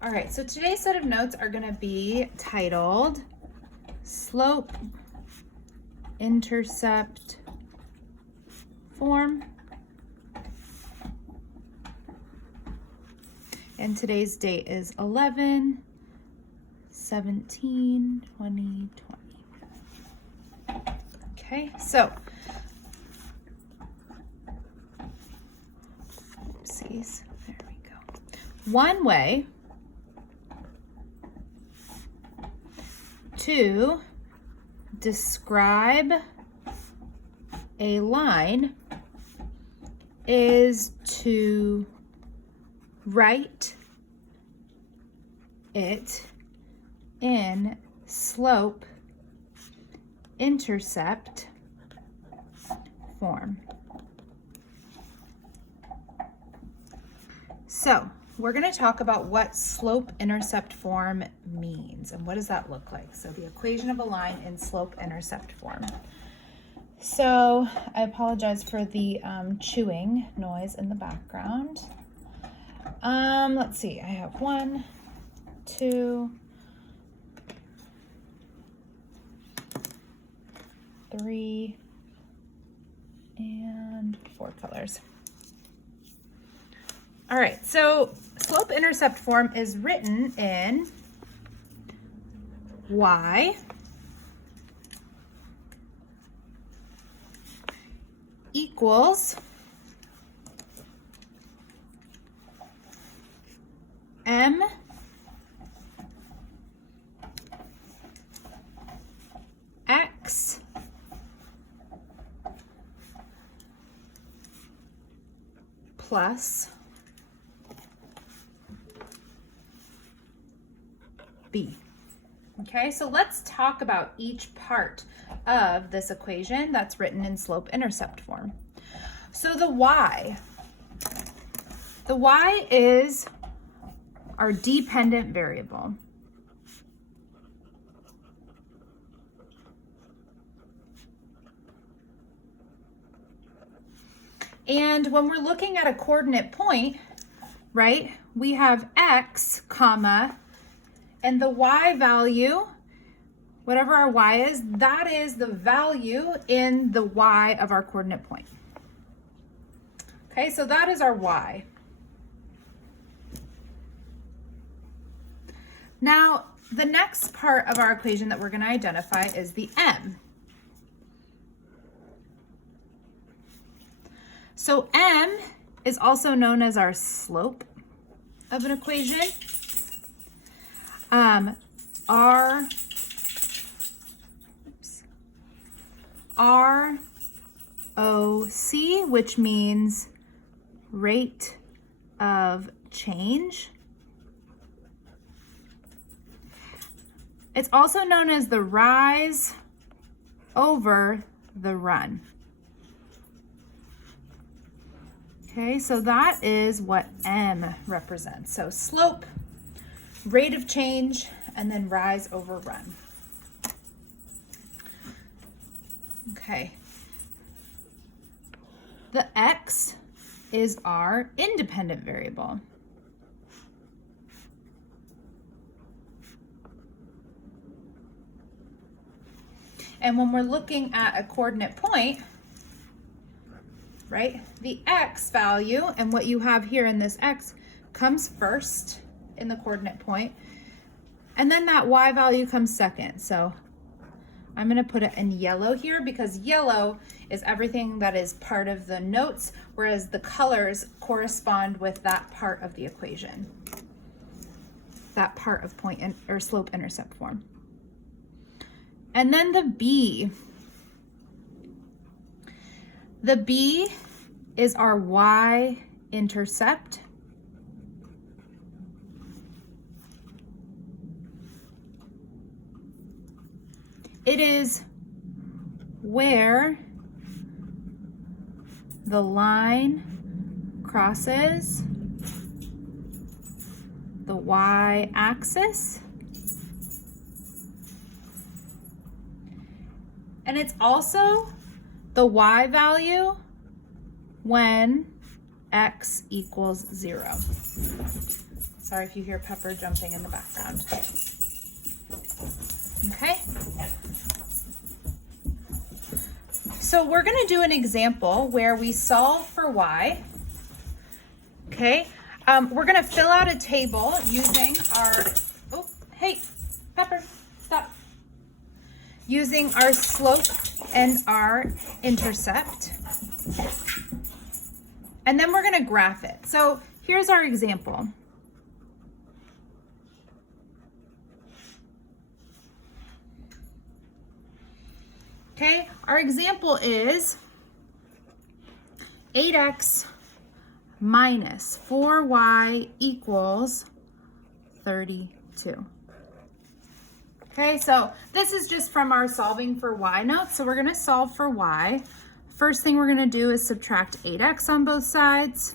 All right, so today's set of notes are going to be titled Slope-Intercept Form. And today's date is 11/17/2020. Okay, so oopsies, there we go. One way to describe a line is to write it in slope-intercept form. So we're going to talk about what slope-intercept form means and what does that look like. So the equation of a line in slope-intercept form. So I apologize for the chewing noise in the background. Let's see, I have 1, 2, 3, and 4 colors. All right, so slope-intercept form is written in y equals m x plus b. Okay, so let's talk about each part of this equation that's written in slope-intercept form. So the y is our dependent variable. And when we're looking at a coordinate point, right, we have x, comma, and the y value, whatever our y is, that is the value in the y of our coordinate point. Okay, so that is our y. Now, the next part of our equation that we're going to identify is the m. So m is also known as our slope of an equation. ROC, which means rate of change. It's also known as the rise over the run. Okay, so that is what M represents. So slope, rate of change, and then rise over run. Okay. The X is our independent variable. And when we're looking at a coordinate point, right, the X value and what you have here in this X comes first in the coordinate point, and then that Y value comes second. So I'm going to put it in yellow here because yellow is everything that is part of the notes, whereas the colors correspond with that part of the equation, that part of point or slope-intercept form. And then the B. The B is our y-intercept. It is where the line crosses the y-axis. And it's also the y value when x equals 0. Sorry if you hear Pepper jumping in the background. Okay. So we're going to do an example where we solve for y. Okay. We're going to fill out a table using our, oh, hey, Pepper, stop. Using our slope and our intercept. And then we're going to graph it. So here's our example. Okay, our example is 8x minus 4y equals 32. Okay, so this is just from our solving for y notes. So we're going to solve for y. First thing we're going to do is subtract 8x on both sides.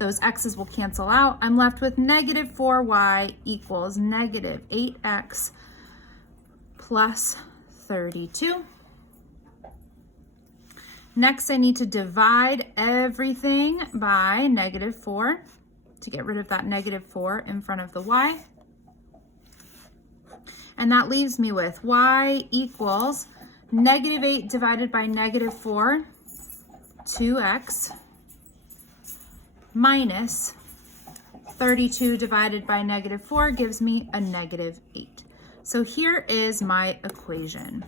Those x's will cancel out. I'm left with negative 4y equals negative 8x plus 32. Next, I need to divide everything by negative 4 to get rid of that negative 4 in front of the y. And that leaves me with y equals negative 8 divided by negative 4, 2x, minus 32 divided by negative 4 gives me a negative 8. So here is my equation.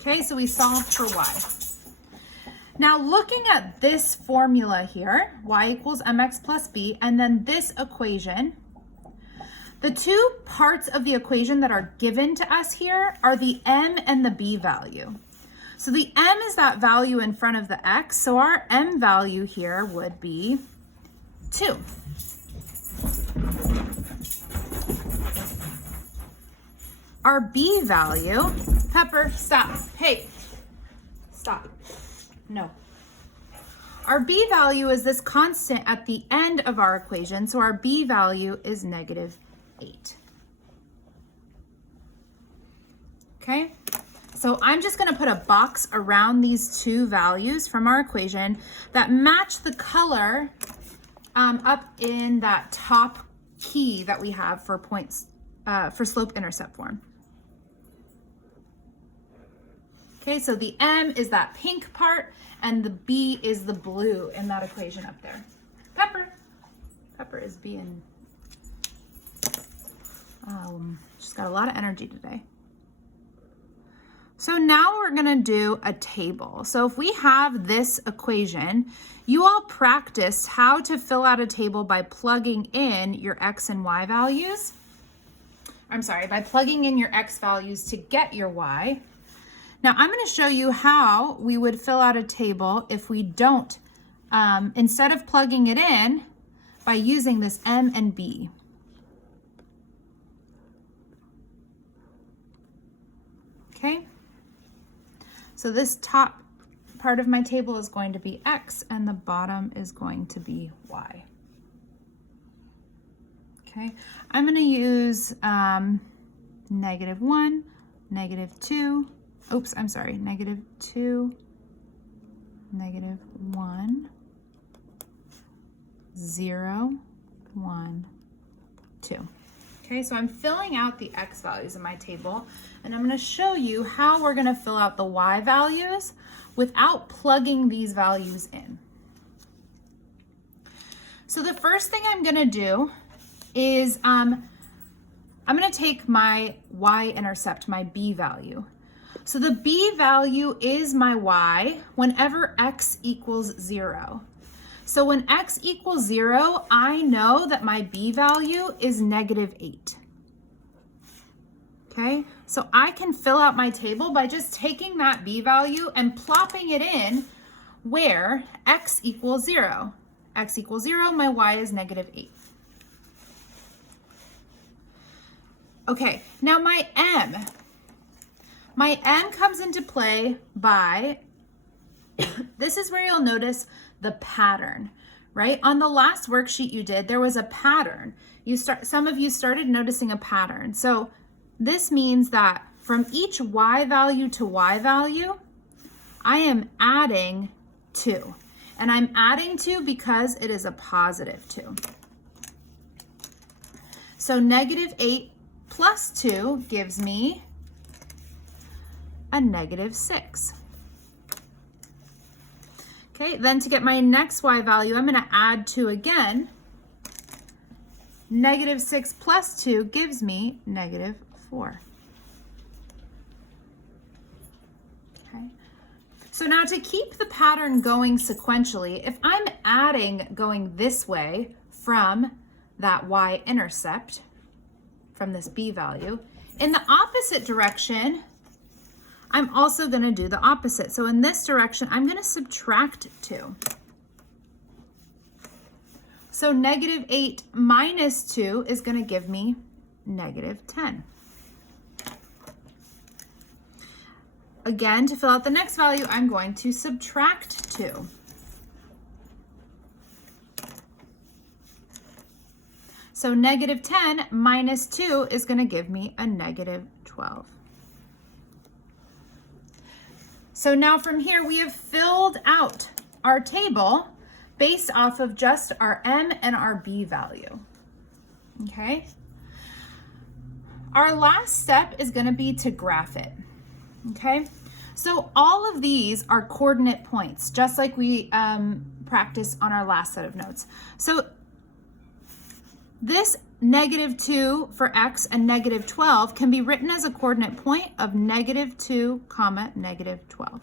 Okay, so we solved for y. Now looking at this formula here, y equals mx plus b, and then this equation, the two parts of the equation that are given to us here are the m and the b value. So the m is that value in front of the x, so our m value here would be 2. Our b value, Pepper, stop. Hey, stop. No. Our b value is this constant at the end of our equation, so our b value is negative 8. Okay, so I'm just going to put a box around these two values from our equation that match the color up in that top key that we have for points for slope-intercept form. Okay, so the m is that pink part and the b is the blue in that equation up there. Pepper is being, she's got a lot of energy today. So now we're gonna do a table. So if we have this equation, you all practiced how to fill out a table by plugging in your x and y values. By plugging in your x values to get your y. Now I'm going to show you how we would fill out a table if we don't, instead of plugging it in, by using this m and b. Okay, so this top part of my table is going to be x and the bottom is going to be y. Okay, I'm going to use negative 1, negative 2, negative 2, negative 1, 0, 1, 2. Okay, so I'm filling out the x values in my table, and I'm going to show you how we're going to fill out the y values without plugging these values in. So the first thing I'm going to do is I'm going to take my y-intercept, my b value. So the b value is my y whenever x equals 0. So when x equals 0, I know that my b value is negative 8. Okay, so I can fill out my table by just taking that b value and plopping it in where x equals 0. X equals 0, my y is negative 8. Okay, now my m comes into play by, this is where you'll notice the pattern, right? On the last worksheet you did, there was a pattern. Some of you started noticing a pattern. So this means that from each y value to y value, I am adding 2. And I'm adding 2 because it is a positive 2. So negative 8 plus 2 gives me a negative 6. Okay, then to get my next y value, I'm going to add 2 again. Negative 6 plus 2 gives me negative 4. Okay. So now to keep the pattern going sequentially, if I'm adding going this way from that y-intercept, from this b value, in the opposite direction, I'm also going to do the opposite. So in this direction, I'm going to subtract 2. So negative 8 minus 2 is going to give me negative 10. Again, to fill out the next value, I'm going to subtract 2. So negative 10 minus 2 is going to give me a negative 12. So now from here, we have filled out our table based off of just our m and our b value. Okay? Our last step is going to be to graph it. Okay? So all of these are coordinate points, just like we practiced on our last set of notes. So this negative 2 for x and negative 12 can be written as a coordinate point of negative 2 comma negative 12.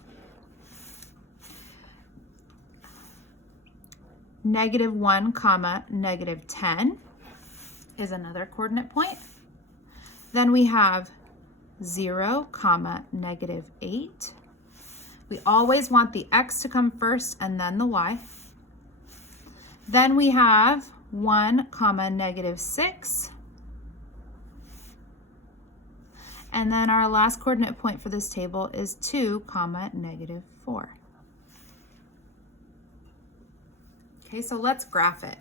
Negative 1 comma negative 10 is another coordinate point. Then we have 0 comma negative 8. We always want the x to come first and then the y. Then we have 1 comma negative 6. And then our last coordinate point for this table is 2 comma negative 4. Okay, so let's graph it.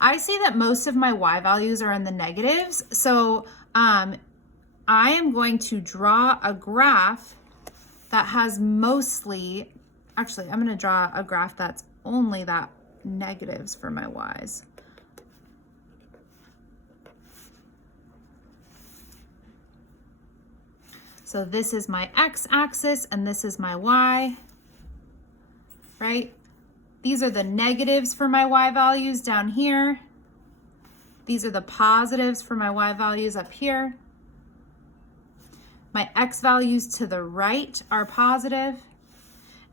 I see that most of my y values are in the negatives, so I am going to draw a graph that has mostly, actually, I'm going to draw a graph that's only that negatives for my y's. So this is my x-axis and this is my y, right? These are the negatives for my y values down here. These are the positives for my y values up here. My x values to the right are positive,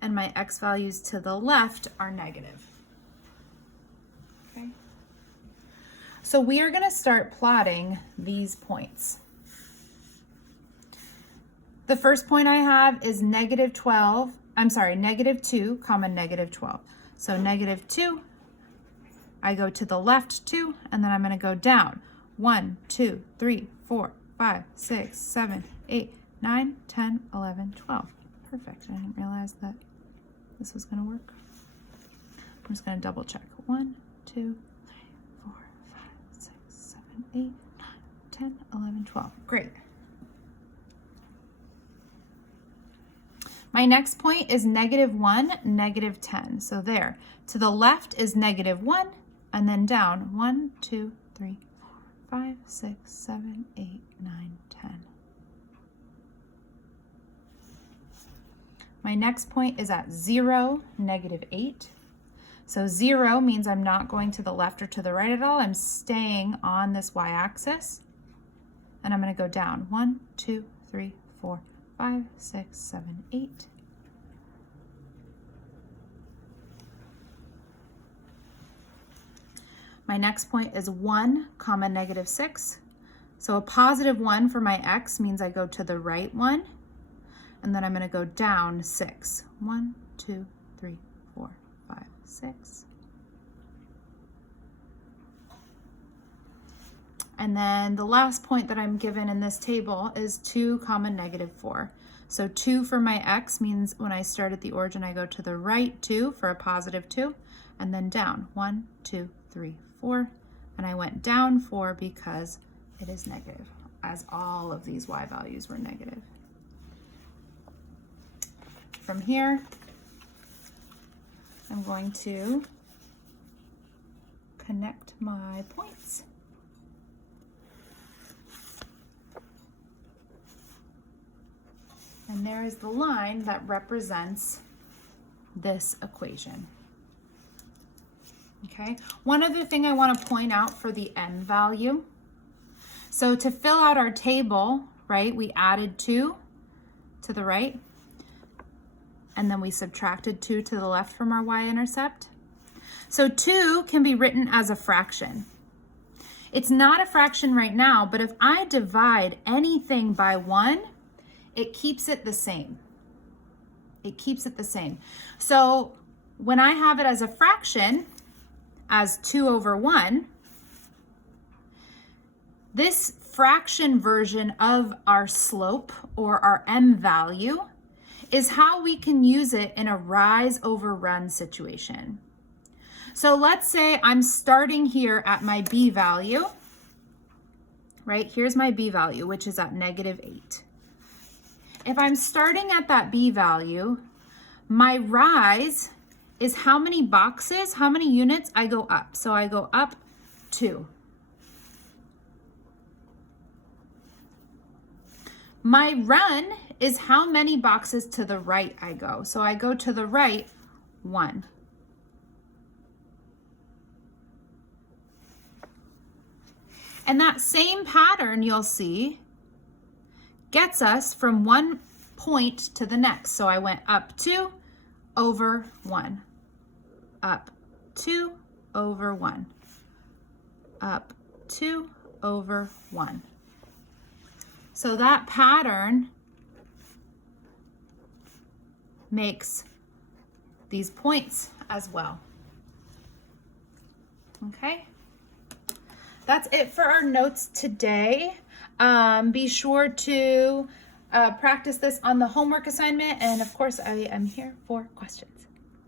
and my x values to the left are negative. Okay. So we are going to start plotting these points. The first point I have is negative 2 comma negative 12. So negative 2, I go to the left 2, and then I'm going to go down 1, 2, 3, 4, 5, 6, 7, 8, 9, 10, 11, 12. Perfect. I didn't realize that this was going to work. I'm just going to double check. 1, 2, 3, 4, 5, 6, 7, 8, 9, 10, 11, 12. Great. My next point is negative 1, negative 10. So there. To the left is negative 1, and then down 1, 2, 3, 4, 5, 6, 7, 8, 9, 10. My next point is at 0, negative 8. So 0 means I'm not going to the left or to the right at all. I'm staying on this y-axis. And I'm going to go down 1, 2, 3, 4, 5, 6, 7, 8. My next point is 1 comma negative 6. So a positive 1 for my x means I go to the right one. And then I'm going to go down 6. 1, 2, 3, 4, 5, 6. And then the last point that I'm given in this table is 2 comma negative 4. So 2 for my x means when I start at the origin, I go to the right 2 for a positive 2, and then down 1, 2, 3, 4. And I went down 4 because it is negative, as all of these y values were negative. From here, I'm going to connect my points. And there is the line that represents this equation. Okay, one other thing I want to point out for the n value. So to fill out our table, right, we added 2 to the right, and then we subtracted 2 to the left from our y-intercept. So 2 can be written as a fraction. It's not a fraction right now, but if I divide anything by 1, it keeps it the same. It keeps it the same. So when I have it as a fraction, as 2 over 1, this fraction version of our slope, or our m value, is how we can use it in a rise over run situation. So let's say I'm starting here at my b value, right? Here's my b value, which is at -8. If I'm starting at that b value, my rise is how many boxes, how many units I go up. So I go up 2. My run is how many boxes to the right I go. So I go to the right 1. And that same pattern you'll see gets us from one point to the next. So I went up 2 over 1, up 2 over 1, up 2 over 1. So that pattern makes these points as well. Okay, that's it for our notes today. Be sure to practice this on the homework assignment, and of course I am here for questions.